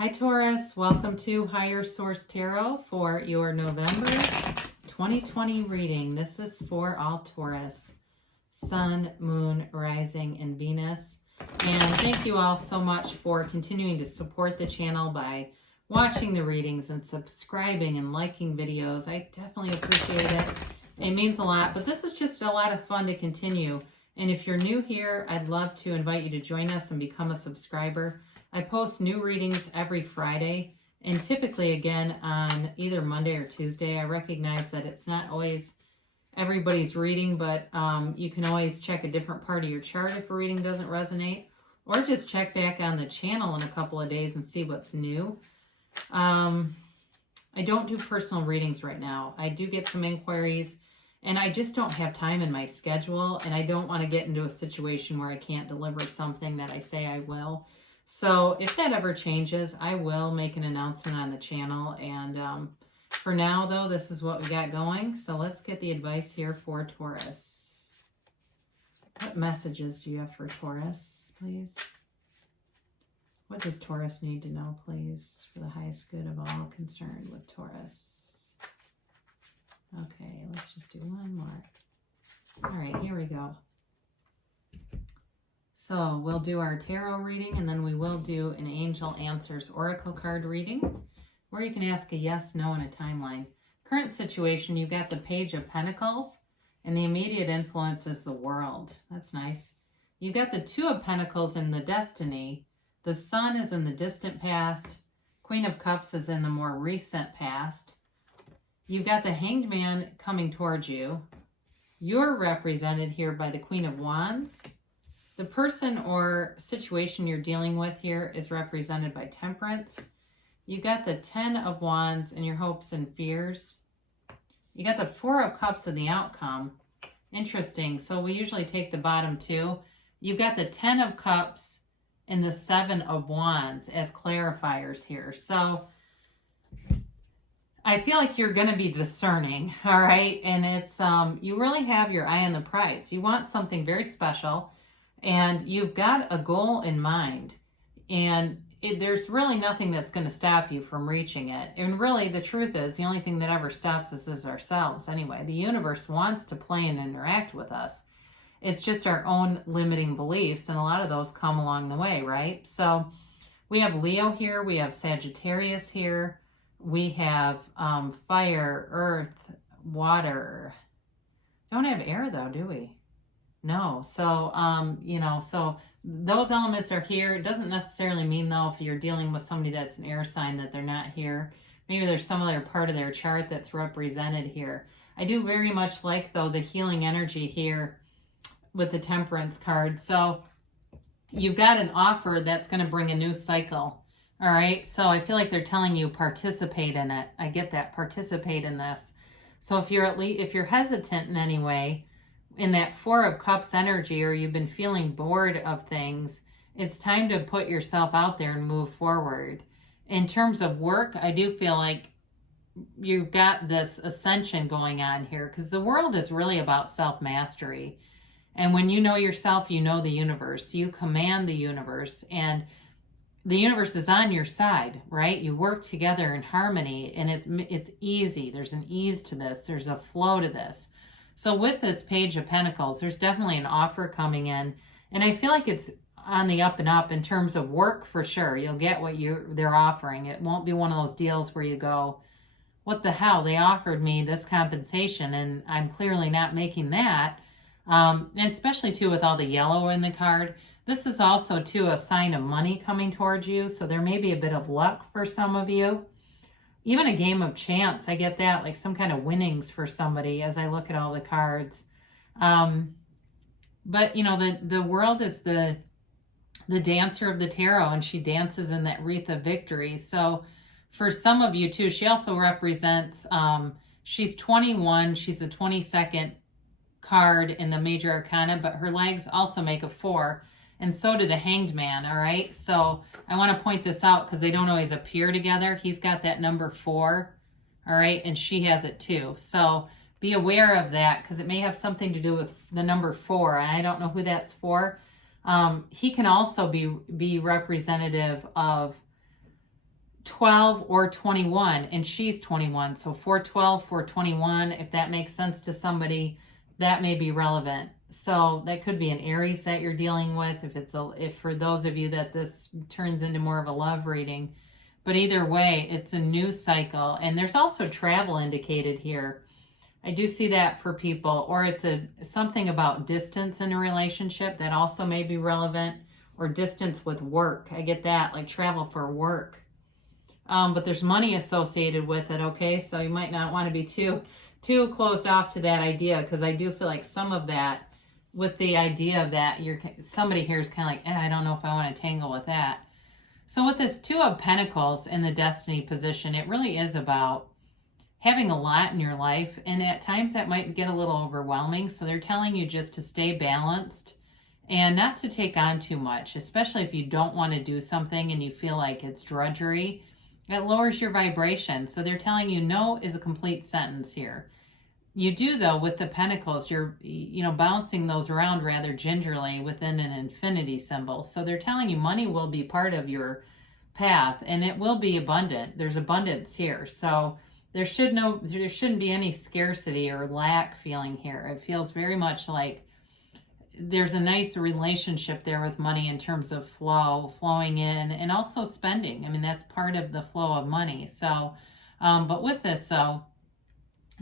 Hi Taurus, welcome to Higher Source Tarot for your November 2020 reading. This is for all Taurus, Sun, Moon, Rising, and Venus. And thank you all so much for continuing to support the channel by watching the readings and subscribing and liking videos. I definitely appreciate it. It means a lot, but this is just a lot of fun to continue. And if you're new here, I'd love to invite you to join us and become a subscriber. I post new readings every Friday and typically again on either Monday or Tuesday. I recognize that it's not always everybody's reading, but you can always check a different part of your chart if a reading doesn't resonate, or just check back on the channel in a couple of days and see what's new. I don't do personal readings right now. I do get some inquiries and I just don't have time in my schedule, and I don't want to get into a situation where I can't deliver something that I say I will. So if that ever changes, I will make an announcement on the channel. And for now, though, this is what we got going. So let's get the advice here for Taurus. What messages do you have for Taurus, please? What does Taurus need to know, please, for the highest good of all concerned with Taurus? Okay, let's just do one more. All right, here we go. So we'll do our tarot reading, and then we will do an Angel Answers Oracle card reading, where you can ask a yes, no, and a timeline. Current situation, you've got the Page of Pentacles, and the immediate influence is the World. That's nice. You've got the Two of Pentacles in the Destiny. The Sun is in the distant past. Queen of Cups is in the more recent past. You've got the Hanged Man coming towards you. You're represented here by the Queen of Wands. The person or situation you're dealing with here is represented by Temperance. You got the Ten of Wands and your hopes and fears. You got the Four of Cups in the outcome. Interesting. So we usually take the bottom two. You've got the Ten of Cups and the Seven of Wands as clarifiers here. So I feel like you're going to be discerning, all right? And it's you really have your eye on the prize. You want something very special, and you've got a goal in mind, and there's really nothing that's going to stop you from reaching it. And really, the truth is, the only thing that ever stops us is ourselves anyway. The universe wants to play and interact with us. It's just our own limiting beliefs, and a lot of those come along the way, right? So we have Leo here. We have Sagittarius here. We have fire, earth, water. Don't have air, though, do we? No. So, so those elements are here. It doesn't necessarily mean, though, if you're dealing with somebody that's an air sign, that they're not here. Maybe there's some other part of their chart that's represented here. I do very much like, though, the healing energy here with the Temperance card. So you've got an offer that's going to bring a new cycle. All right. So I feel like they're telling you participate in it. I get that. Participate in this. So if you're hesitant in any way, in that Four of Cups energy, or you've been feeling bored of things, it's time to put yourself out there and move forward. In terms of work, I do feel like you've got this ascension going on here, because the world is really about self-mastery. And when you know yourself, you know the universe. You command the universe, and the universe is on your side, right? You work together in harmony, and it's easy. There's an ease to this. There's a flow to this. So with this Page of Pentacles, there's definitely an offer coming in, and I feel like it's on the up and up in terms of work for sure. You'll get what they're offering. It won't be one of those deals where you go, what the hell? They offered me this compensation, and I'm clearly not making that. And especially, too, with all the yellow in the card. This is also, too, a sign of money coming towards you, so there may be a bit of luck for some of you. Even a game of chance, I get that, like some kind of winnings for somebody as I look at all the cards. But, the world is the dancer of the tarot, and she dances in that wreath of victory. So for some of you, too, she also represents, she's 21, she's the 22nd card in the Major Arcana, but her legs also make a 4. And so do the Hanged Man, all right? So I want to point this out because they don't always appear together. He's got that number 4, all right? And she has it too. So be aware of that, because it may have something to do with the number 4. And I don't know who that's for. He can also be representative of 12 or 21, and she's 21. So 412, 421, if that makes sense to somebody, that may be relevant. So that could be an Aries that you're dealing with, if for those of you that this turns into more of a love reading. But either way, it's a new cycle. And there's also travel indicated here. I do see that for people, or it's something about distance in a relationship that also may be relevant, or distance with work. I get that, like travel for work. But there's money associated with it, okay? So you might not want to be too closed off to that idea, because I do feel like some of that, with the idea of that, somebody here is kind of like, I don't know if I want to tangle with that. So with this Two of Pentacles in the Destiny position, it really is about having a lot in your life, and at times that might get a little overwhelming. So they're telling you just to stay balanced and not to take on too much, especially if you don't want to do something and you feel like it's drudgery. It lowers your vibration. So they're telling you no is a complete sentence here. You do, though, with the Pentacles, you're bouncing those around rather gingerly within an infinity symbol. So they're telling you money will be part of your path, and it will be abundant. There's abundance here. So there shouldn't be any scarcity or lack feeling here. It feels very much like there's a nice relationship there with money in terms of flowing in, and also spending. I mean, that's part of the flow of money. So, but with this, though,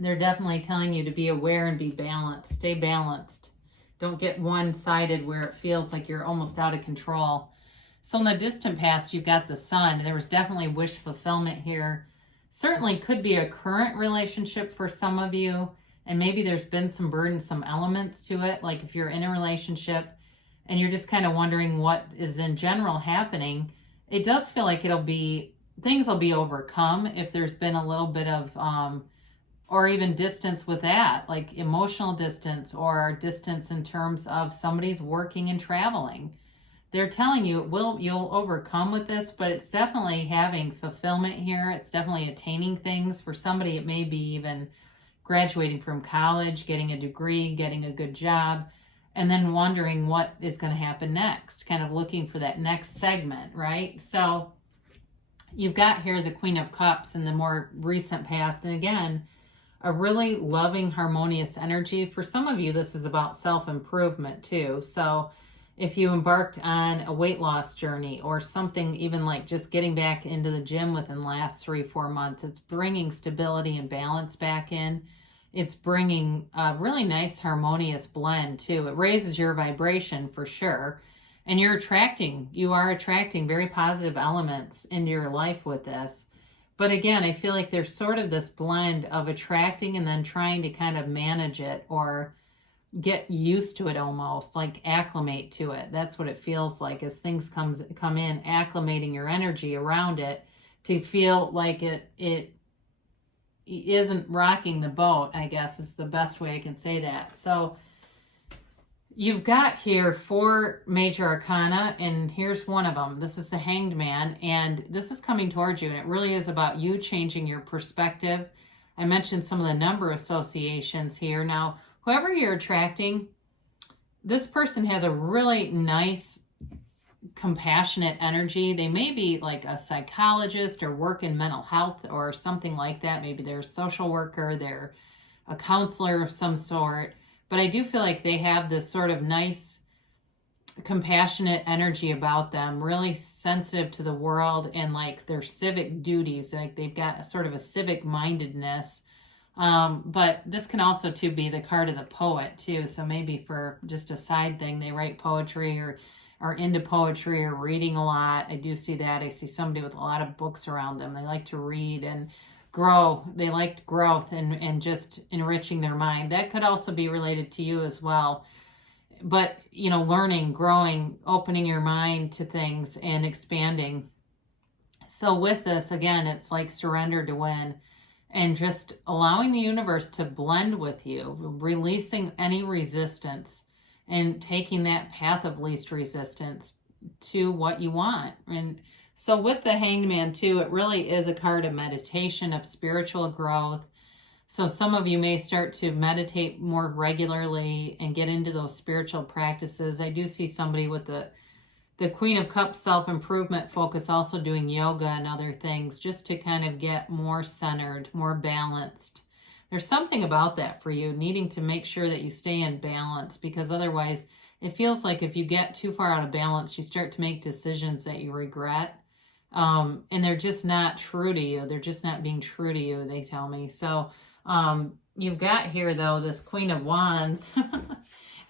they're definitely telling you to be aware and be balanced. Stay balanced. Don't get one-sided where it feels like you're almost out of control. So in the distant past, you've got the Sun. There was definitely wish fulfillment here. Certainly could be a current relationship for some of you, and maybe there's been some burdensome elements to it. Like if you're in a relationship and you're just kind of wondering what is in general happening, it does feel like things will be overcome if there's been a little bit of, or even distance with that, like emotional distance or distance in terms of somebody's working and traveling. They're telling you you'll overcome with this, but it's definitely having fulfillment here. It's definitely attaining things. For somebody, it may be even graduating from college, getting a degree, getting a good job, and then wondering what is going to happen next, kind of looking for that next segment, right? So you've got here the Queen of Cups in the more recent past, and again, a really loving, harmonious energy. For some of you, this is about self-improvement too. So if you embarked on a weight loss journey or something, even like just getting back into the gym within the last 3-4 months, it's bringing stability and balance back in. It's bringing a really nice harmonious blend too. It raises your vibration for sure. And you are attracting very positive elements into your life with this. But again, I feel like there's sort of this blend of attracting and then trying to kind of manage it or get used to it, almost like acclimate to it. That's what it feels like as things come in, acclimating your energy around it to feel like it isn't rocking the boat, I guess is the best way I can say that. So you've got here 4 major arcana, and here's one of them. This is the Hanged Man, and this is coming towards you, and it really is about you changing your perspective. I mentioned some of the number associations here. Now, whoever you're attracting, this person has a really nice, compassionate energy. They may be like a psychologist or work in mental health or something like that. Maybe they're a social worker, they're a counselor of some sort. But I do feel like they have this sort of nice, compassionate energy about them, really sensitive to the world and like their civic duties. Like they've got a sort of a civic mindedness. But this can also too be the card of the poet too. So maybe for just a side thing, they write poetry or are into poetry or reading a lot. I do see that. I see somebody with a lot of books around them. They like to read and grow. They liked growth and just enriching their mind. That could also be related to you as well. But, learning, growing, opening your mind to things and expanding. So with this, again, it's like surrender to win and just allowing the universe to blend with you, releasing any resistance and taking that path of least resistance to what you want. And so with the Hanged Man too, it really is a card of meditation, of spiritual growth. So some of you may start to meditate more regularly and get into those spiritual practices. I do see somebody with the The Queen of Cups self-improvement focus, also doing yoga and other things just to kind of get more centered, more balanced. There's something about that for you, needing to make sure that you stay in balance, because otherwise it feels like if you get too far out of balance, you start to make decisions that you regret. And they're just not true to you. They're just not being true to you, they tell me. So you've got here, though, this Queen of Wands.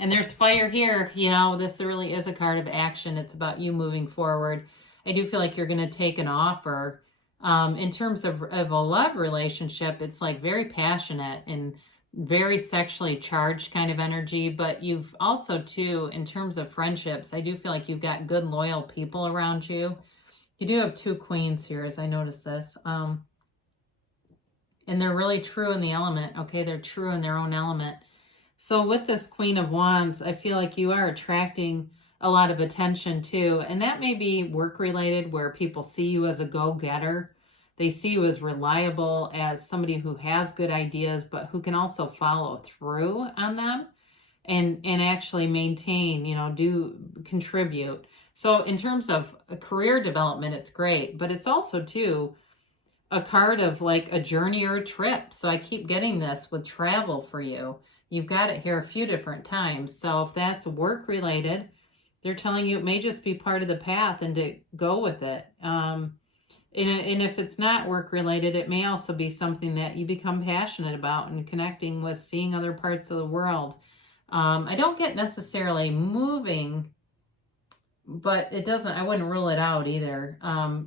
And there's fire here. You know, this really is a card of action. It's about you moving forward. I do feel like you're going to take an offer. In terms of a love relationship, it's like very passionate and very sexually charged kind of energy. But you've also, too, in terms of friendships, I do feel like you've got good, loyal people around you. You do have 2 queens here, as I notice this. And they're really true in the element, okay? They're true in their own element. So with this Queen of Wands, I feel like you are attracting a lot of attention too. And that may be work-related, where people see you as a go-getter. They see you as reliable, as somebody who has good ideas, but who can also follow through on them and actually maintain, you know, contribute. So in terms of career development, it's great, but it's also too a card of like a journey or a trip. So I keep getting this with travel for you. You've got it here a few different times. So if that's work related, they're telling you it may just be part of the path and to go with it. And if it's not work related, it may also be something that you become passionate about and connecting with, seeing other parts of the world. I don't get necessarily moving, but it doesn't, I wouldn't rule it out either.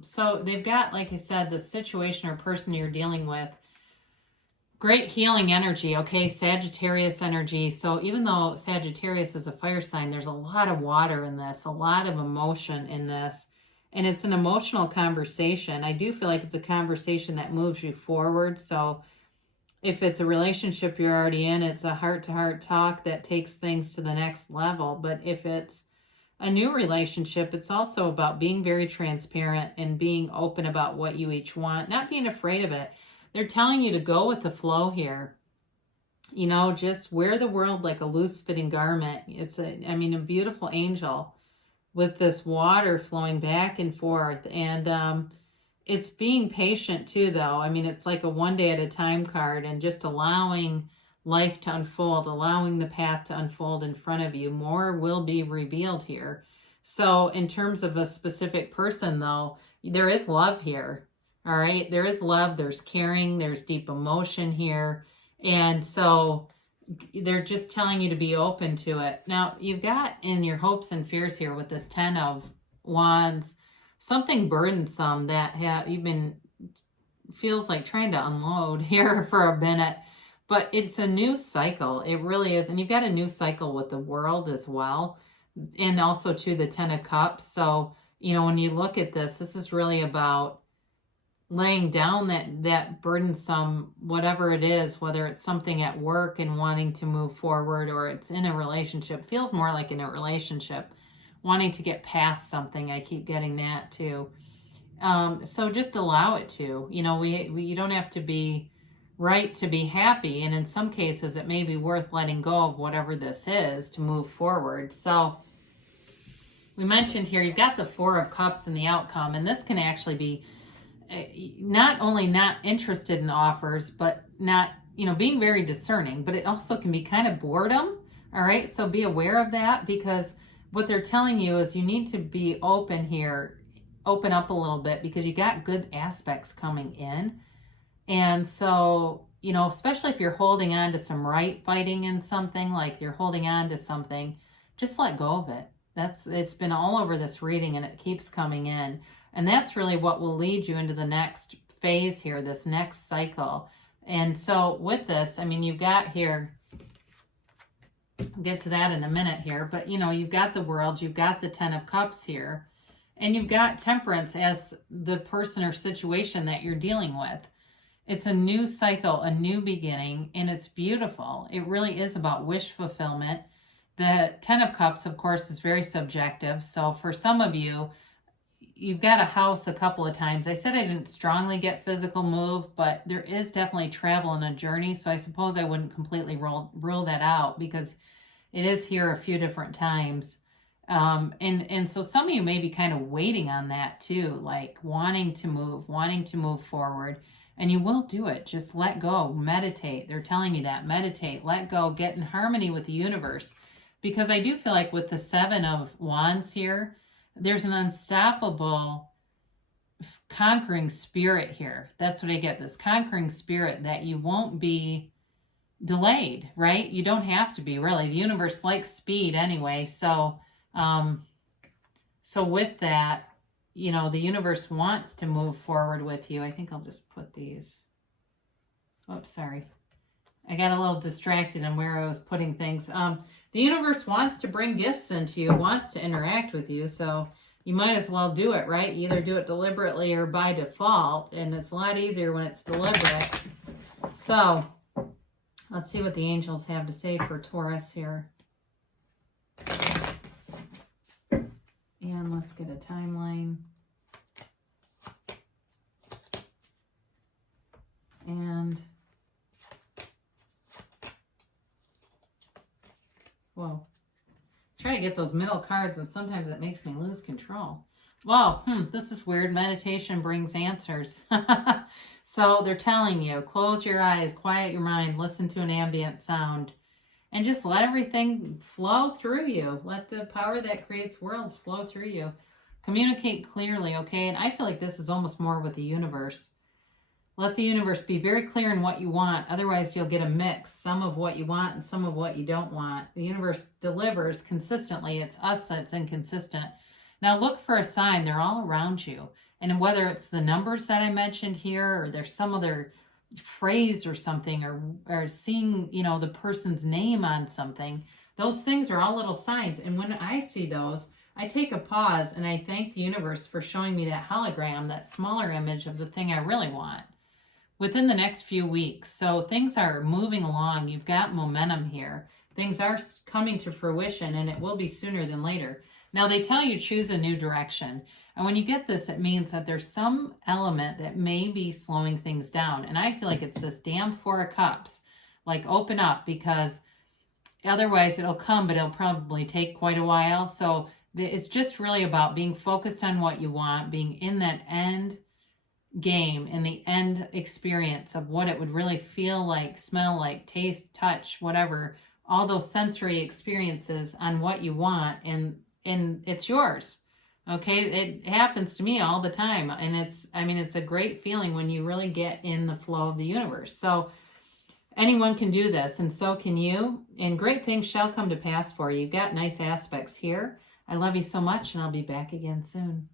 So they've got, like I said, the situation or person you're dealing with. Great healing energy, okay? Sagittarius energy. So even though Sagittarius is a fire sign, there's a lot of water in this, a lot of emotion in this. And it's an emotional conversation. I do feel like it's a conversation that moves you forward. So if it's a relationship you're already in, it's a heart-to-heart talk that takes things to the next level. But if it's a new relationship, it's also about being very transparent and being open about what you each want, not being afraid of it. They're telling you to go with the flow here. You know, just wear the world like a loose-fitting garment. It's a beautiful angel with this water flowing back and forth. And it's being patient too, though. I mean, it's like a one day at a time card, and just allowing life to unfold, allowing the path to unfold in front of you. More will be revealed here. So in terms of a specific person, though, there is love here. All right, there is love, there's caring, there's deep emotion here. And so they're just telling you to be open to it. Now, you've got in your hopes and fears here with this 10 of Wands, something burdensome that you've been, feels like trying to unload here for a minute. But it's a new cycle. It really is. And you've got a new cycle with the world as well. And also to the 10 of Cups. So, you know, when you look at this, this is really about laying down that burdensome, whatever it is, whether it's something at work and wanting to move forward, or it's in a relationship. Feels more like in a relationship, wanting to get past something. I keep getting that too. So just allow it to. You know, you don't have to be right to be happy. And in some cases, it may be worth letting go of whatever this is to move forward. So we mentioned here, you've got the 4 of Cups in the outcome, and this can actually be not only not interested in offers, but not, you know, being very discerning, but it also can be kind of boredom. All right. So be aware of that, because what they're telling you is you need to be open here, open up a little bit, because you got good aspects coming in. And so, you know, especially if you're holding on to some right fighting in something, like you're holding on to something, just let go of it. It's been all over this reading, and it keeps coming in. And that's really what will lead you into the next phase here, this next cycle. And so with this, I mean, you've got here, I'll get to that in a minute here, but you know, you've got the World, you've got the 10 of Cups here, and you've got Temperance as the person or situation that you're dealing with. It's a new cycle, a new beginning, and it's beautiful. It really is about wish fulfillment. The 10 of Cups, of course, is very subjective. So for some of you, you've got a house a couple of times. I said I didn't strongly get physical move, but there is definitely travel and a journey. So I suppose I wouldn't completely rule that out, because it is here a few different times. And so some of you may be kind of waiting on that too, like wanting to move forward, and you will do it. Just let go, meditate. They're telling you that, meditate, let go, get in harmony with the universe. Because I do feel like with the 7 of Wands here, there's an unstoppable conquering spirit here. That's what I get, this conquering spirit that you won't be delayed, right? You don't have to be, really. The universe likes speed anyway. So with that, you know, the universe wants to move forward with you. I think I'll just put these. Oops, sorry. I got a little distracted on where I was putting things. The universe wants to bring gifts into you, wants to interact with you. So you might as well do it, right? You either do it deliberately or by default. And it's a lot easier when it's deliberate. So let's see what the angels have to say for Taurus here. And let's get a timeline. And whoa. Try to get those middle cards and sometimes it makes me lose control. Whoa, this is weird. Meditation brings answers. So they're telling you, close your eyes, quiet your mind, listen to an ambient sound, and just let everything flow through you. Let the power that creates worlds flow through you. Communicate clearly, okay? And I feel like this is almost more with the universe. Let the universe be very clear in what you want. Otherwise, you'll get a mix. Some of what you want and some of what you don't want. The universe delivers consistently. It's us that's inconsistent. Now look for a sign. They're all around you. And whether it's the numbers that I mentioned here, or there's some other phrase or something, or seeing, you know, the person's name on something, those things are all little signs. And when I see those, I take a pause and I thank the universe for showing me that hologram, that smaller image of the thing I really want within the next few weeks. So things are moving along. You've got momentum here. Things are coming to fruition, and it will be sooner than later. Now they tell you choose a new direction. And when you get this, it means that there's some element that may be slowing things down. And I feel like it's this damn 4 of Cups. Like, open up, because otherwise it'll come, but it'll probably take quite a while. So it's just really about being focused on what you want, being in that end game, in the end experience of what it would really feel like, smell like, taste, touch, whatever, all those sensory experiences on what you want, and it's yours. Okay, it happens to me all the time, and it's a great feeling when you really get in the flow of the universe. So anyone can do this, and so can you, and great things shall come to pass for you. You've got nice aspects here. I love you so much, and I'll be back again soon.